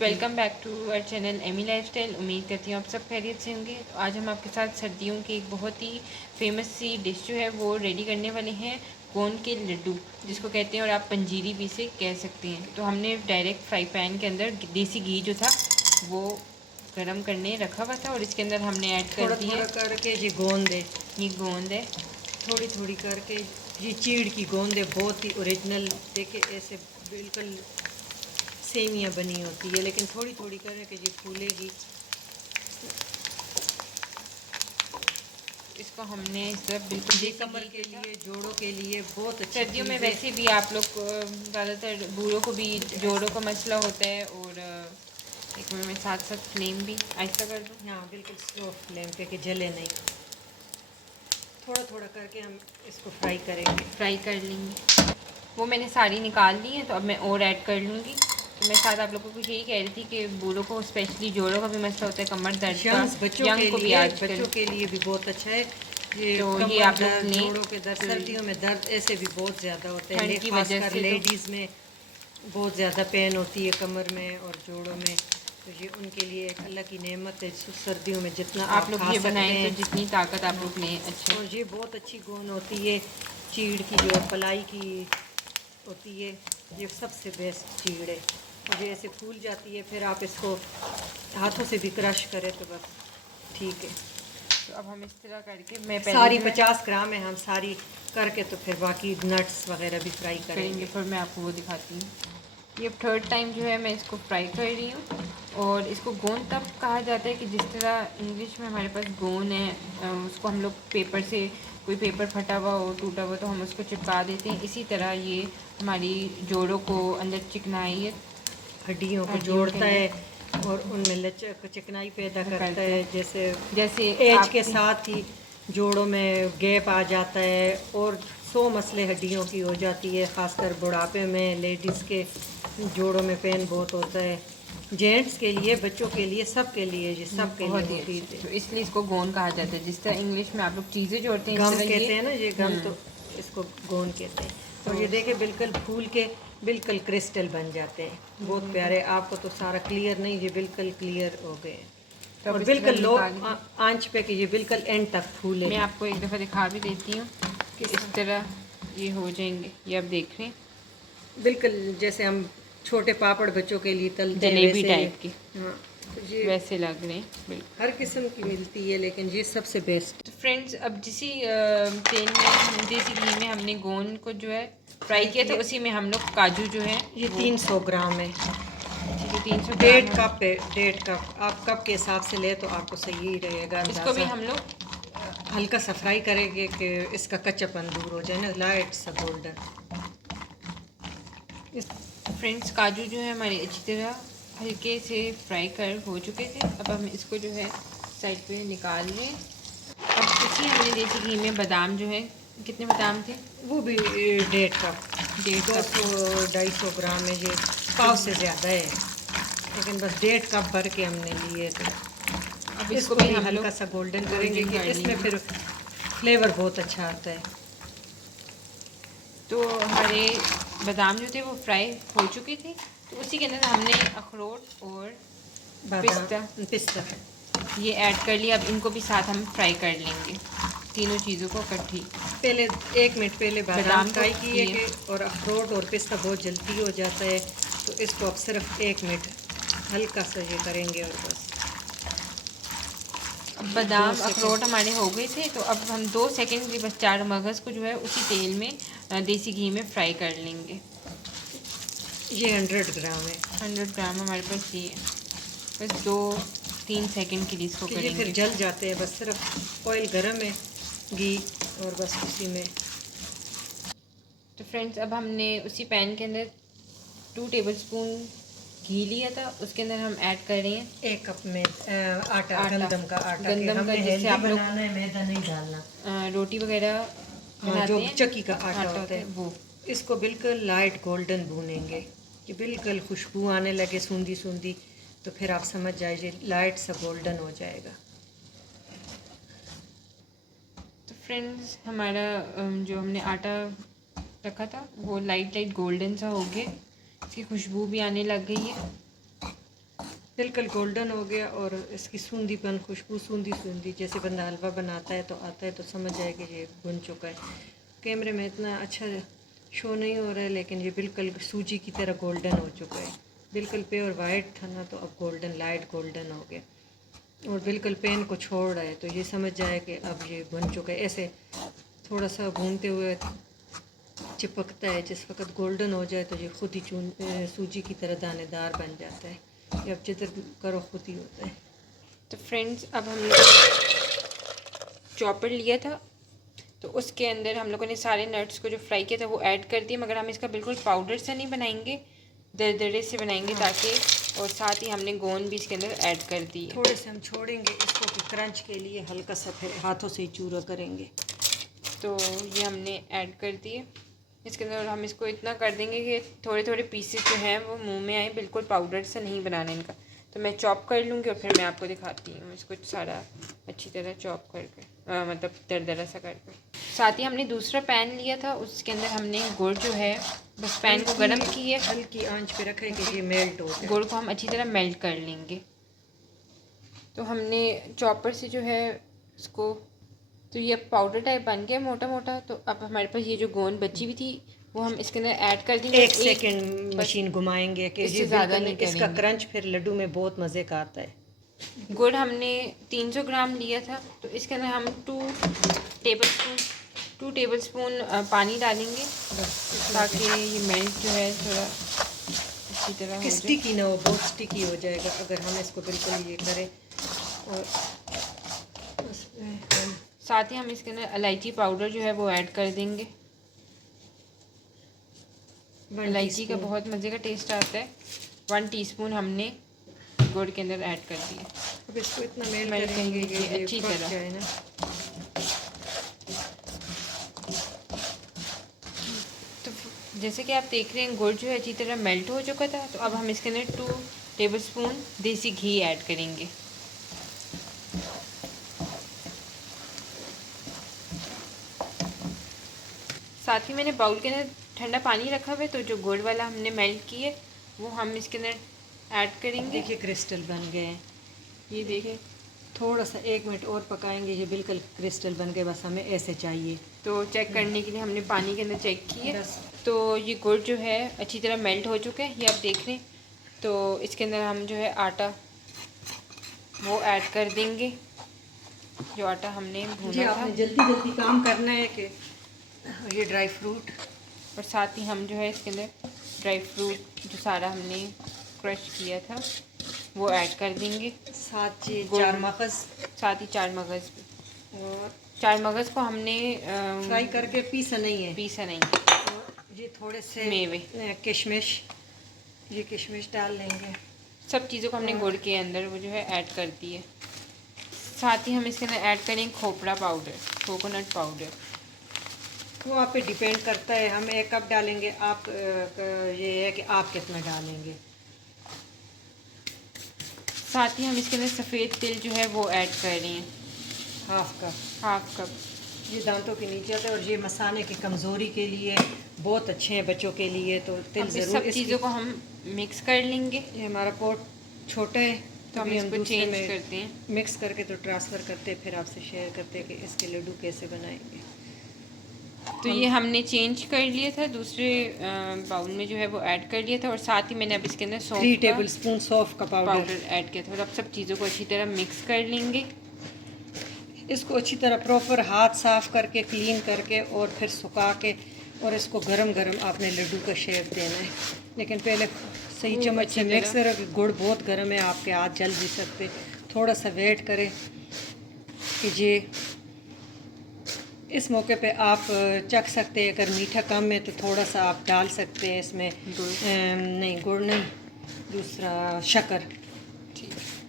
Welcome back to our channel Amy lifestyle. उम्मीद करती हूँ आप सब खैरियत से होंगे। तो आज हम आपके साथ सर्दियों की एक बहुत ही फेमस सी डिश जो है वो रेडी करने वाले हैं, गोंद के लड्डू जिसको कहते हैं, और आप पंजीरी भी से कह सकते हैं। तो हमने डायरेक्ट फ्राई पैन के अंदर देसी घी जो था वो गर्म करने रखा हुआ था और इसके अंदर हमने ऐड कर थोड़ा दिए थोड़ा करके ये गोंद है, ये गोंद है। थोड़ी थोड़ी करके ये चीड़ की गोंद है, बहुत ही ओरिजिनल। देखे ऐसे बिल्कुल सेमियाँ बनी होती है, लेकिन थोड़ी थोड़ी करके ये फूलेगी। इसको हमने सब बिल्कुल ये कमर के लिए, जोड़ों के लिए बहुत अच्छी सर्दियों में चीज़ है। वैसे भी आप लोग ज़्यादातर बूढ़ों को भी जोड़ों का मसला होता है। और एक मिनट में साथ साथ फ्लेम भी आहिस्ता कर दूँ। हाँ, बिल्कुल स्लो फ्लेम पे कि जले नहीं। थोड़ा थोड़ा करके हम इसको फ्राई करेंगे। फ्राई कर लेंगे। वो मैंने सारी निकाल ली है, तो अब मैं और ऐड कर लूँगी। तो मैं साथ आप लोगों को यही कह रही थी कि बूढ़ों को स्पेशली जोड़ों का भी मसला होता है, कमर दर्द का। बच्चों को भी आजकल बच्चों के लिए भी बहुत अच्छा है ये। तो ये कमर आप लोग दर्द, लें। जोड़ों के दर्द, सर्दियों में दर्द ऐसे भी बहुत ज़्यादा होते हैं, ठंड की वजह खासकर से लेडीज़ में बहुत ज़्यादा पेन होती है कमर में और जोड़ों में। तो ये उनके लिए एक अल्लाह की नेमत है, सर्दियों में जितना आप लोग खा ये सकते बनाएं हैं। तो जितनी ताकत आप लोग लें अच्छा। और ये बहुत अच्छी गोंद होती है, चीड़ की जो पलाई की होती है, ये सबसे बेस्ट चीड़ है। और ये ऐसे फूल जाती है, फिर आप इसको हाथों से भी क्रश करें तो बस ठीक है। तो अब हम इस तरह करके मैं सारी 50 ग्राम है, हम सारी करके तो फिर बाकी नट्स वगैरह भी फ्राई करेंगे। फिर मैं आपको वो दिखाती हूँ। ये थर्ड टाइम जो है मैं इसको फ्राई कर रही हूँ। और इसको गोंद तब कहा जाता है कि जिस तरह इंग्लिश में हमारे पास गोंद है, उसको हम लोग पेपर से, कोई पेपर फटा हुआ हो, टूटा हुआ, तो हम उसको चिपका देते हैं। इसी तरह ये हमारी जोड़ों को अंदर चिकनाई, हड्डियों को जोड़ता है और उनमें लचक चिकनाई पैदा करता है। जैसे एज के साथ ही जोड़ों में गैप आ जाता है और 100 मसले हड्डियों की हो जाती है, ख़ासकर बुढ़ापे में लेडीज़ के जोड़ों में पेन बहुत होता है। जेंट्स के लिए, बच्चों के लिए, सब के लिए, ये सब के लिए होती है। तो इसलिए इसको गोंद कहा जाता है। जिस तरह इंग्लिश में आप लोग चीज़ें जोड़ते हैं, गम कहते हैं ना, ये गम, तो इसको गोंद कहते हैं। और ये देखे बिल्कुल फूल के बिल्कुल क्रिस्टल बन जाते हैं, बहुत प्यारे। आपको तो सारा क्लियर नहीं, ये बिल्कुल क्लियर हो गए तो और बिल्कुल लो आंच पे कि ये बिल्कुल एंड तक फूले। मैं आपको एक दफ़ा दिखा भी देती हूँ कि इस तरह ये हो जाएंगे। ये आप देख रहे हैं, बिल्कुल जैसे हम छोटे पापड़ बच्चों के लिए तलते हैं जलेबी वैसे। टाइप की। हाँ, तो ये वैसे लग रहे हैं बिल्कुल। हर किस्म की मिलती है, लेकिन ये सबसे बेस्ट। तो फ्रेंड्स, अब जिसी तेल में, देसी घी में हमने गोंद को जो है फ्राई किया था, उसी में हम लोग काजू जो है ये 300 ग्राम है। ठीक है, 300 डेढ़ ग्राम कप है, 1.5 कप। आप कप के हिसाब से ले तो आपको सही ही रहेगा। इसको भी हम लोग हल्का सा फ्राई करेंगे कि इसका कच्चापन दूर हो जाए ना, लाइट सा गोल्डन। फ्रेंड्स, काजू जो है हमारे अच्छी तरह हल्के से फ्राई कर हो चुके थे। अब हम इसको जो है साइड पे निकाल लें। अब इसी हमने देसी घी में बादाम जो है, कितने बादाम थे? वो भी 1.5 कप, 200-250 ग्राम है। ये पाव से ज़्यादा है, लेकिन बस 1.5 कप भर के हमने लिए थे। अब इसको भी हम हल्का सा गोल्डन करेंगे कि इसमें फिर फ्लेवर बहुत अच्छा आता है। तो हमारे बादाम जो थे वो फ्राई हो चुके थे, तो उसी के अंदर हमने अखरोट और पिस्ता ये ऐड कर लिया। अब इनको भी साथ हम फ्राई कर लेंगे, तीनों चीज़ों को इकट्ठी। पहले 1 मिनट पहले बादाम फ्राई किए कि, और अखरोट और पिस्ता बहुत जल्दी हो जाता है, तो इसको अब सिर्फ 1 मिनट हल्का सा ये करेंगे और बस। अब बादाम अखरोट हमारे हो गए थे, तो अब हम 2 सेकंड के लिए बस चार मगज़ को जो है उसी तेल में देसी घी में फ्राई कर लेंगे। ये 100 ग्राम है। 100 ग्राम हमारे पास ये है। बस 2-3 सेकंड के लिए इसको करेंगे। ये फिर जल जाते हैं, बस सिर्फ ऑयल गर्म है, घी, और बस उसी में। तो फ्रेंड्स, अब हमने उसी पैन के अंदर 2 टेबलस्पून घी लिया था, उसके अंदर हम ऐड कर रहे हैं 1 कप में आटा, गंदम का आटा। गंदम का, जिससे आप लोग बनाना है, मैदा नहीं डालना। रोटी वगैरह जो बनाते हैं, चक्की का आटा होता है वो। इसको बिल्कुल लाइट गोल्डन भूनेंगे कि बिल्कुल खुशबू आने लगे, सूंधी सूंधी, तो फिर आप समझ जाइए लाइट सा गोल्डन हो जाएगा। तो फ्रेंड्स, हमारा जो हमने आटा रखा था वो लाइट लाइट गोल्डन सा हो गया, इसकी खुशबू भी आने लग गई है। बिल्कुल गोल्डन हो गया और इसकी सूंदीपन खुशबू सूंदी सूंदी, जैसे बंदा हलवा बनाता है तो आता है तो समझ जाए कि ये भुन चुका है। कैमरे में इतना अच्छा शो नहीं हो रहा है, लेकिन ये बिल्कुल सूजी की तरह गोल्डन हो चुका है। बिल्कुल प्योर वाइट था ना, तो अब गोल्डन, लाइट गोल्डन हो गया और बिल्कुल पैन को छोड़ रहा है, तो ये समझ जाए कि अब ये भुन चुका है। ऐसे थोड़ा सा भूनते हुए चिपकता है, जिस वक्त गोल्डन हो जाए तो ये खुद ही सूजी की तरह दानेदार बन जाता है। ये अब जिधर करो खुद ही होता है। तो फ्रेंड्स, अब हम लोग चॉपर लिया था तो उसके अंदर हम लोगों ने सारे नट्स को जो फ्राई किया था वो ऐड कर दिए, मगर हम इसका बिल्कुल पाउडर से नहीं बनाएंगे, दरदरे से बनाएंगे ताकि, और साथ ही हमने गोंद भी इसके अंदर ऐड कर दी। थोड़े से हम छोड़ेंगे इसको कि क्रंच के लिए, हल्का सा फिर हाथों से ही चूरा करेंगे। तो ये हमने ऐड कर दिए इसके अंदर, और हम इसको इतना कर देंगे कि थोड़े थोड़े पीसेस जो हैं वो मुंह में आए, बिल्कुल पाउडर से नहीं बनाना इनका। तो मैं चॉप कर लूँगी और फिर मैं आपको दिखाती हूँ इसको सारा अच्छी तरह चॉप करके, मतलब दरदरा सा करके। साथ ही हमने दूसरा पैन लिया था, उसके अंदर हमने गुड़ जो है बस पैन को गर्म किए, हल्की आंच पे रखें कि ये मेल्ट हो जाए। गुड़ को हम अच्छी तरह मेल्ट कर लेंगे। तो हमने चॉपर से जो है इसको, तो ये अब पाउडर टाइप बन गया मोटा मोटा। तो अब हमारे पास ये जो गोंद बची हुई थी वो हम इसके अंदर ऐड कर देंगे। एक सेकंड मशीन घुमाएंगे कि इससे ज़्यादा नहीं इसका करेंगे। क्रंच फिर लड्डू में बहुत मज़े का आता है। गुड़ हमने 300 ग्राम लिया था, तो इसके अंदर हम 2 टेबल स्पून पानी डालेंगे ताकि ये मेल्ट जो है थोड़ा अच्छी तरह हो जाए। स्टिकी ना हो, बहुत स्टिकी हो जाएगा अगर हम इसको बिल्कुल ये करें। और साथ ही हम इसके अंदर इलायची पाउडर जो है वो ऐड कर देंगे। इलायची का बहुत मज़े का टेस्ट आता है। 1 टीस्पून हमने गुड़ के अंदर ऐड कर दिया। अब इसको इतना मेल्ट करेंगे ये अच्छी तरह जाए ना। तो जैसे कि आप देख रहे हैं गुड़ जो है अच्छी तरह मेल्ट हो चुका था। तो अब हम इसके अंदर 2 टेबल स्पून देसी घी ऐड करेंगे। साथ ही मैंने बाउल के अंदर ठंडा पानी रखा हुआ है, तो जो गुड़ वाला हमने मेल्ट किए वो हम इसके अंदर ऐड करेंगे। देखिए क्रिस्टल बन गए हैं, ये देखिए। थोड़ा सा 1 मिनट और पकाएंगे, ये बिल्कुल क्रिस्टल बन गए, बस हमें ऐसे चाहिए। तो चेक करने के लिए हमने पानी के अंदर चेक किए, बस। तो ये गुड़ जो है अच्छी तरह मेल्ट हो चुका है, ये आप देख रहे हैं। तो इसके अंदर हम जो है आटा वो ऐड कर देंगे, जो आटा हमने भूना था। जल्दी जल्दी काम करना है कि ये ड्राई फ्रूट, और साथ ही हम जो है इसके अंदर ड्राई फ्रूट जो सारा हमने क्रश किया था वो ऐड कर देंगे। साथ ही 4 मगज़, साथ ही 4 मगज़, और 4 मगज़ को हमने फ्राई करके पीसा नहीं है। और ये थोड़े से मेवे, किशमिश, ये किशमिश डाल लेंगे। सब चीज़ों को हमने गुड़ के अंदर वो जो है ऐड कर दिए। साथ ही हम इसके अंदर ऐड करेंगे खोपड़ा पाउडर, कोकोनट पाउडर। वो आप पे डिपेंड करता है, हम 1 कप डालेंगे, आप ये है कि आप कितना डालेंगे। साथ ही हम इसके अंदर सफ़ेद तिल जो है वो ऐड कर रही हैं, हाफ कप। ये दांतों के नीचे आता है और ये मसाने की कमज़ोरी के लिए बहुत अच्छे हैं, बच्चों के लिए। तो तिल ज़रूर। सब चीज़ों को हम मिक्स कर लेंगे। ये हमारा पॉट छोटा है तो हम इसको चेंज करते हैं, मिक्स करके तो ट्रांसफ़र करते हैं, फिर आपसे शेयर करते हैं कि इसके लड्डू कैसे बनाएंगे। तो ये हमने चेंज कर लिया था, दूसरे बाउल में जो है वो ऐड कर लिया था। और साथ ही मैंने अब इसके अंदर 3 टेबल स्पून सौंफ का पाउडर ऐड किया था। और अब सब चीज़ों को अच्छी तरह मिक्स कर लेंगे। इसको अच्छी तरह प्रॉपर हाथ साफ़ करके, क्लीन करके और फिर सुखा के, और इसको गरम गरम आपने लड्डू का शेप देना है। लेकिन पहले सही चम्मच से मिक्स करें। गुड़ बहुत गर्म है, आपके हाथ जल भी सकते। थोड़ा सा वेट करें कि ये इस मौके पे आप चख सकते हैं, अगर मीठा कम है तो थोड़ा सा आप डाल सकते हैं इसमें। नहीं गुड़ नहीं, दूसरा शक्कर।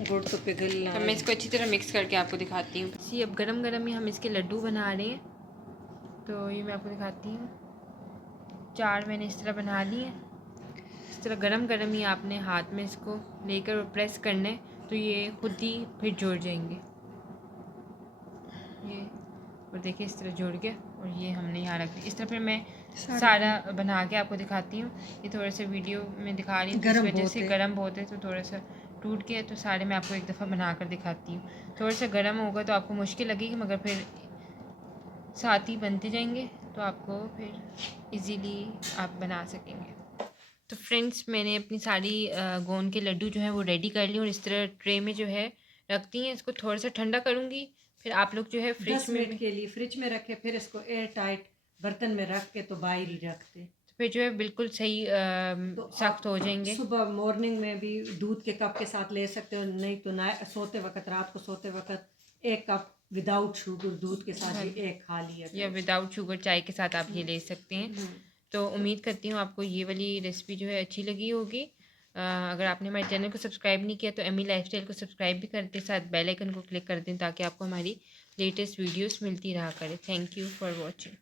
गुड़ तो पिघलना। तो मैं इसको अच्छी तरह मिक्स करके आपको दिखाती हूँ। इसी अब गरम गरम ही हम इसके लड्डू बना रहे हैं। तो ये मैं आपको दिखाती हूँ, 4 मैंने इस तरह बना लिए। इस तरह गरम गरम ही आपने हाथ में इसको लेकर और प्रेस करना है, तो ये खुद ही फिर जुड़ जाएंगे। ये और देखिए इस तरह जुड़ गया, और ये हमने यहाँ रख दिया। इस तरह फिर मैं सारा बना के आपको दिखाती हूँ। ये थोड़ा सा वीडियो में दिखा रही हूँ, इस वजह से गर्म बहुत है, तो थोड़ा सा टूट गया, तो सारे मैं आपको एक दफ़ा बना कर दिखाती हूँ। थोड़ा सा गर्म होगा तो आपको मुश्किल लगेगी, मगर फिर साथ ही बनते जाएंगे तो आपको फिर इजीली आप बना सकेंगे। तो फ्रेंड्स, मैंने अपनी सारी गोंद के लड्डू जो है वो रेडी कर लिए और इस तरह ट्रे में जो है रखती हैं। इसको थोड़ा सा ठंडा करूँगी, फिर आप लोग जो है 10 फ्रिज में मिनट के लिए फ्रिज में रखे, फिर इसको एयर टाइट बर्तन में रख के तो बाहर ही रखते, तो फिर जो है बिल्कुल सही तो सख्त हो जाएंगे। सुबह मॉर्निंग में भी दूध के कप के साथ ले सकते हो, नहीं तो ना सोते वक्त, रात को सोते वक्त 1 कप विदाउट शुगर दूध के साथ भी एक खा लिया, या विदाउट शुगर चाय के साथ आप ये ले सकते हैं। तो उम्मीद करती हूँ आपको ये वाली रेसिपी जो है अच्छी लगी होगी। अगर आपने हमारे चैनल को सब्सक्राइब नहीं किया तो एमी लाइफस्टाइल को सब्सक्राइब भी कर दें, साथ बेल आइकन को क्लिक कर दें ताकि आपको हमारी लेटेस्ट वीडियोस मिलती रहा करें। Thank you for watching.